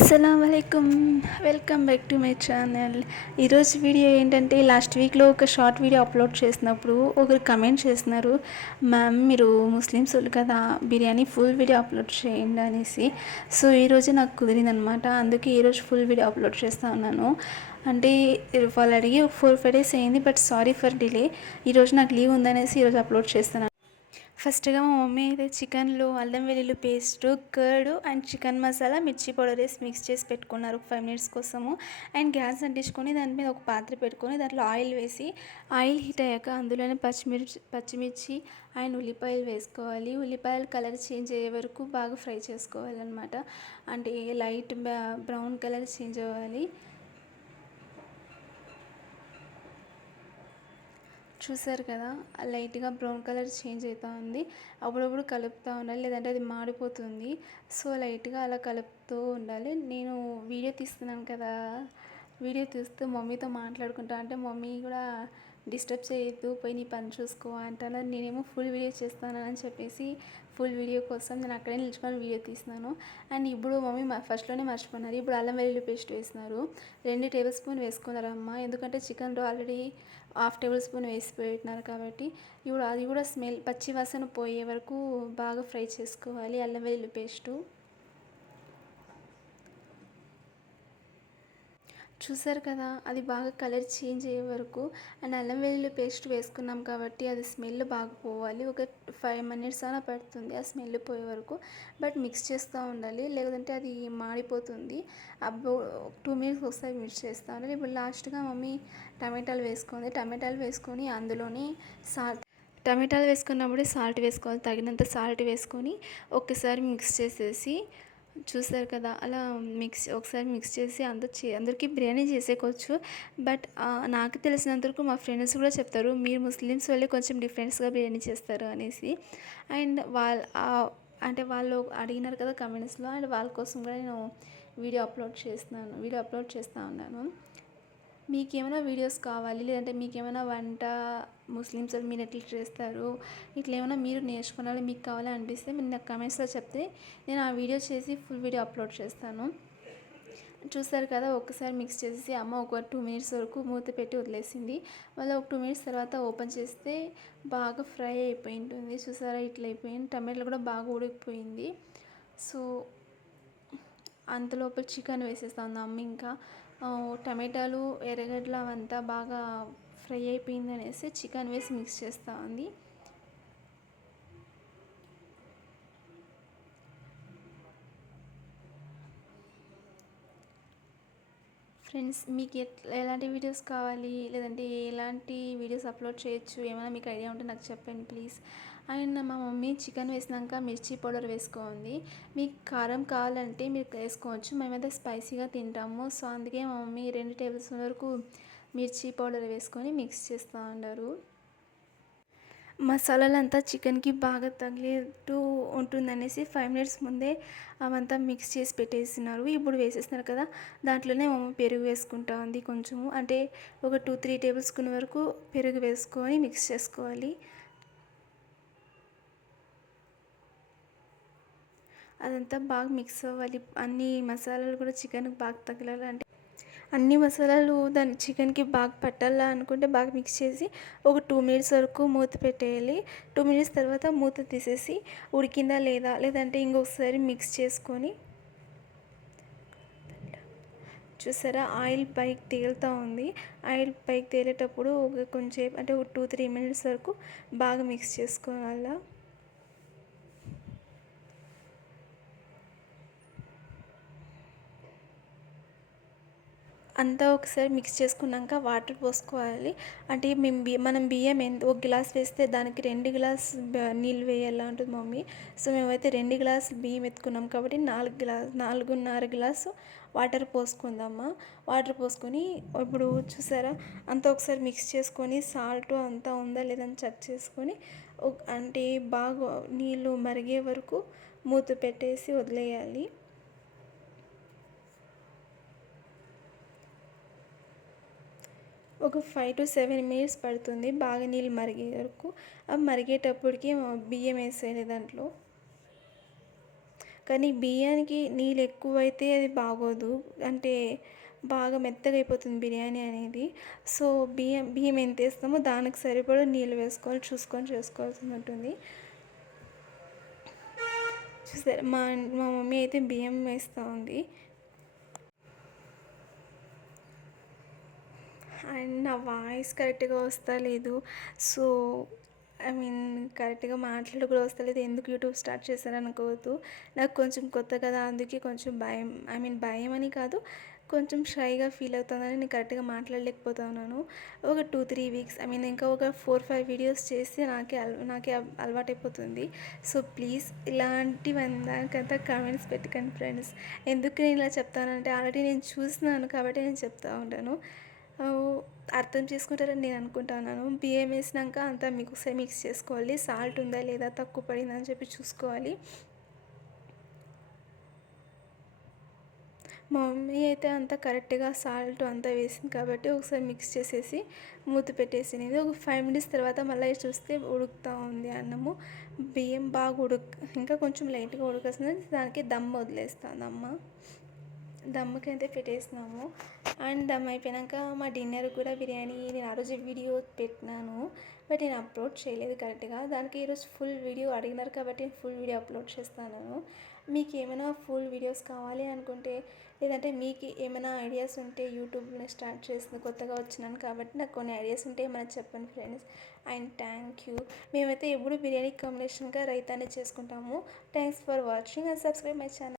అస్సలాముఅలైకుం. Welcome back to my channel. ఈరోజు video ఏంటంటే, last వీక్లో ఒక షార్ట్ వీడియో అప్లోడ్ చేసినప్పుడు ఒకరు కమెంట్ చేస్తున్నారు, మ్యామ్ మీరు ముస్లిమ్స్ వాళ్ళు కదా, బిర్యానీ ఫుల్ వీడియో అప్లోడ్ చేయండి అనేసి. సో ఈరోజు నాకు కుదిరిందనమాట, అందుకే ఈరోజు ఫుల్ వీడియో అప్లోడ్ చేస్తూ ఉన్నాను. అంటే వాళ్ళు అడిగి 4-5 days అయింది, బట్ సారీ ఫర్ డిలే. ఈరోజు నాకు లీవ్ ఉందనేసి ఈరోజు అప్లోడ్ చేస్తున్నాను. ఫస్ట్గా మా మమ్మీ అయితే చికెన్లో అల్లం వెల్లుల్లి paste, curd and chicken masala, మిర్చి పౌడర్ వేసి మిక్స్ చేసి పెట్టుకున్నారు 5 minutes కోసము. అండ్ గ్యాస్ అంటించుకొని దాని మీద ఒక పాత్ర పెట్టుకొని దాంట్లో ఆయిల్ వేసి, ఆయిల్ హీట్ అయ్యాక అందులోనే పచ్చిమిర్చి అండ్ ఉల్లిపాయలు వేసుకోవాలి. ఉల్లిపాయలు కలర్ చేంజ్ అయ్యే వరకు బాగా ఫ్రై చేసుకోవాలన్నమాట. అంటే లైట్ బ్రౌన్ కలర్ చేంజ్ అవ్వాలి. చూసారు కదా, లైట్గా బ్రౌన్ కలర్ చేంజ్ అవుతూ ఉంది. అప్పుడప్పుడు కలుపుతూ ఉండాలి, లేదంటే అది మాడిపోతుంది. సో లైట్గా అలా కలుపుతూ ఉండాలి. నేను వీడియో తీస్తున్నాను కదా, వీడియో తీస్తూ మమ్మీతో మాట్లాడుకుంటా అంటే మమ్మీ కూడా డిస్టర్బ్ చేయొద్దు, పోయి నీ పని చూసుకో అంటాను. నేనేమో ఫుల్ వీడియో చేస్తానని చెప్పేసి ఫుల్ వీడియో కోసం నేను అక్కడే నిల్చుకొని వీడియో తీస్తున్నాను. అండ్ ఇప్పుడు మమ్మీ ఫస్ట్లోనే మర్చిపోయినారు, ఇప్పుడు అల్లం వెల్లుల్లి పేస్ట్ వేసినారు. 2 tablespoon వేసుకున్నారు అమ్మ, ఎందుకంటే చికెన్లో ఆల్రెడీ 1/2 tablespoon వేసి పెట్టినారు కాబట్టి. ఇప్పుడు అది కూడా స్మెల్ పచ్చి వాసన పోయే వరకు బాగా ఫ్రై చేసుకోవాలి అల్లం వెల్లుల్లి పేస్టు. చూసారు కదా, అది బాగా కలర్ చేంజ్ అయ్యే వరకు. అండ్ అల్లం వెల్లుల్లి పేస్ట్ వేసుకున్నాం కాబట్టి అది స్మెల్ బాగా పోవాలి. ఒక 5 minutes అయినా పడుతుంది ఆ స్మెల్ పోయే వరకు. బట్ మిక్స్ చేస్తూ ఉండాలి, లేదంటే అది మాడిపోతుంది. అప్పుడు 2 minutes ఒకసారి మిక్స్ చేస్తూ ఉండాలి. ఇప్పుడు లాస్ట్గా మమ్మీ టమాటాలు వేసుకొని అందులోనే టమాటాలు వేసుకున్నప్పుడే సాల్ట్ వేసుకోవాలి, తగినంత సాల్ట్ వేసుకొని ఒక్కసారి మిక్స్ చేసేసి. చూసారు కదా, అలా ఒకసారి మిక్స్ చేసి అందరికీ బిర్యానీ చేసేయవచ్చు. బట్ నాకు తెలిసినంతవరకు మా ఫ్రెండ్స్ కూడా చెప్తారు, మీరు ముస్లిమ్స్ వాళ్ళే కొంచెం డిఫరెంట్స్గా బిర్యానీ చేస్తారు అనేసి. అండ్ వాళ్ళు అడిగినారు కదా కమెంట్స్లో, అండ్ వాళ్ళ కోసం కూడా నేను వీడియో అప్లోడ్ చేస్తూ ఉన్నాను. మీకు ఏమైనా వీడియోస్ కావాలి, లేదంటే మీకు ఏమైనా వంట ముస్లిమ్స్ వాళ్ళు మీరు ఎట్లా చేస్తారు, ఇట్లా ఏమైనా మీరు నేర్చుకోవాలి మీకు కావాలని అనిపిస్తే మీరు నాకు కమెంట్స్లో చెప్తే నేను ఆ వీడియో చేసి ఫుల్ వీడియో అప్లోడ్ చేస్తాను. చూసారు కదా, ఒకసారి మిక్స్ చేసి అమ్మ ఒక 2 minutes వరకు మూత పెట్టి వదిలేసింది. మళ్ళీ ఒక 2 minutes తర్వాత ఓపెన్ చేస్తే బాగా ఫ్రై అయిపోయి ఉంటుంది. చూసారా, ఇట్లా అయిపోయింది. టమాటాలు కూడా బాగా ఉడికిపోయింది. సో అంతలోపల చికెన్ వేసేస్తాను అమ్మ. ఇంకా టమాటాలు ఎర్రగడ్డలు అవంతా బాగా ఫ్రై అయిపోయింది అనేసి చికెన్ వేసి మిక్స్ చేస్తూ ఉంది. ఫ్రెండ్స్, మీకు ఎలాంటి వీడియోస్ కావాలి, లేదంటే ఎలాంటి వీడియోస్ అప్లోడ్ చేయొచ్చు, ఏమైనా మీకు ఐడియా ఉంటే నాకు చెప్పండి ప్లీజ్. అండ్ మా మమ్మీ చికెన్ వేసినాక మిర్చి పౌడర్ వేసుకోండి. మీకు కారం కావాలంటే మీరు వేసుకోవచ్చు, మేమైతే స్పైసీగా తింటాము. సో అందుకే మా మమ్మీ 2 tablespoon వరకు మిర్చి పౌడర్ వేసుకొని మిక్స్ చేస్తూ ఉన్నారు. మసాలాలంతా చికెన్కి బాగా తగిలేట్టు ఉంటుందనేసి 5 minutes ముందే అవంతా మిక్స్ చేసి పెట్టేసినారు. ఇప్పుడు వేసేసినారు కదా, దాంట్లోనే మమ్మీ పెరుగు వేసుకుంటా ఉంది కొంచెము. అంటే ఒక 2-3 tablespoon వరకు పెరుగు వేసుకొని మిక్స్ చేసుకోవాలి. అదంతా బాగా మిక్స్ అవ్వాలి, అన్ని మసాలాలు కూడా చికెన్కి బాగా తగిలాలి. అంటే అన్ని మసాలాలు దాని చికెన్కి బాగా పట్టాలా అనుకుంటే బాగా మిక్స్ చేసి ఒక 2 minutes వరకు మూత పెట్టేయాలి. 2 minutes తర్వాత మూత తీసేసి ఉడికిందా లేదంటే ఇంకొకసారి మిక్స్ చేసుకొని. చూసారా, ఆయిల్ పైకి తేలుతూ ఉంది. ఆయిల్ పైకి తేలేటప్పుడు కొంచెం అంటే ఒక 2-3 minutes వరకు బాగా మిక్స్ చేసుకోవాలా. అంతా ఒకసారి మిక్స్ చేసుకున్నాక వాటర్ పోసుకోవాలి. అంటే మనం బియ్యం ఒక గ్లాస్ వేస్తే దానికి 2 గ్లాస్ నీళ్ళు వేయాలా ఉంటుంది మమ్మీ. సో మేమైతే 2 గ్లాసులు బియ్యం ఎత్తుకున్నాం కాబట్టి 4.5 గ్లాసు వాటర్ పోసుకుందామా. వాటర్ పోసుకొని ఇప్పుడు చూసారా, అంతా ఒకసారి మిక్స్ చేసుకొని సాల్ట్ అంతా ఉందా లేదని చెక్ చేసుకొని అంటే బాగా నీళ్ళు మరిగే వరకు మూత పెట్టేసి వదిలేయాలి. ఒక 5-7 minutes పడుతుంది బాగా నీళ్ళు మరిగే వరకు. అవి మరిగేటప్పటికి బియ్యం వేసేయాలి దాంట్లో. కానీ బియ్యానికి నీళ్ళు ఎక్కువైతే అది బాగోదు. అంటే బాగా మెత్తగా అయిపోతుంది బిర్యానీ అనేది. సో, బియ్యం బియ్యం ఎంత వేస్తామో దానికి సరిపడా నీళ్ళు వేసుకోవాలి, చూసుకొని చేసుకోవాల్సి ఉంటుంది. చూసారా మా మా మమ్మీ అయితే బియ్యం వేస్తూ ఉంది. అండ్ నా వాయిస్ కరెక్ట్గా వస్తా లేదు. సో కరెక్ట్గా మాట్లాడి కూడా వస్తలేదు. ఎందుకు యూట్యూబ్ స్టార్ట్ చేశాను అనుకోవద్దు. నాకు కొంచెం కొత్త కదా, అందుకే కొంచెం భయం. భయం అని కాదు, కొంచెం షైగా ఫీల్ అవుతుందని నేను కరెక్ట్గా మాట్లాడలేకపోతున్నాను. ఒక 2-3 వీక్స్ ఇంకా ఒక 4-5 వీడియోస్ చేస్తే నాకే అలవాటైపోతుంది. సో ప్లీజ్ దానికంతా కామెంట్స్ పెట్టకండి ఫ్రెండ్స్. ఎందుకు నేను ఇలా చెప్తానంటే ఆల్రెడీ నేను చూసినాను కాబట్టి నేను చెప్తా ఉంటాను. అర్థం చేసుకుంటారని నేను అనుకుంటున్నాను. బియ్యం వేసినాక అంతా మిక్స్ చేసుకోవాలి. సాల్ట్ ఉందా లేదా, తక్కువ పడిందా అని చెప్పి చూసుకోవాలి. మా మమ్మీ అయితే అంతా కరెక్ట్గా సాల్ట్ అంతా వేసింది కాబట్టి ఒకసారి మిక్స్ చేసేసి మూత పెట్టేసినది. ఒక 5 మినిట్స్ తర్వాత మళ్ళీ చూస్తే ఉడుకుతూ ఉంది అన్నము. బియ్యం బాగా ఇంకా కొంచెం లైట్గా ఉడకాల్సింది. దానికి దమ్ వదిలేస్తాను. దమ్ముకైతే పెట్టేసినాము. అండ్ దమ్ అయిపోయాక మా డిన్నర్ కూడా బిర్యానీ నేను ఆ రోజు వీడియో పెట్టినాను, బట్ నేను అప్లోడ్ చేయలేదు కరెక్ట్గా. దానికి ఈరోజు ఫుల్ వీడియో అడిగినారు కాబట్టి నేను ఫుల్ వీడియో అప్లోడ్ చేస్తాను. మీకు ఏమైనా ఫుల్ వీడియోస్ కావాలి అనుకుంటే, లేదంటే మీకు ఏమైనా ఐడియాస్ ఉంటే, యూట్యూబ్లో స్టార్ట్ చేసింది కొత్తగా వచ్చినాను కాబట్టి నాకు కొన్ని ఐడియాస్ ఉంటే ఏమైనా చెప్పండి ఫ్రెండ్స్. And thank you. మేమైతే ఎప్పుడు బిర్యానీ కాంబినేషన్గా రైతానే చేసుకుంటాము. Thanks for watching and subscribe my channel.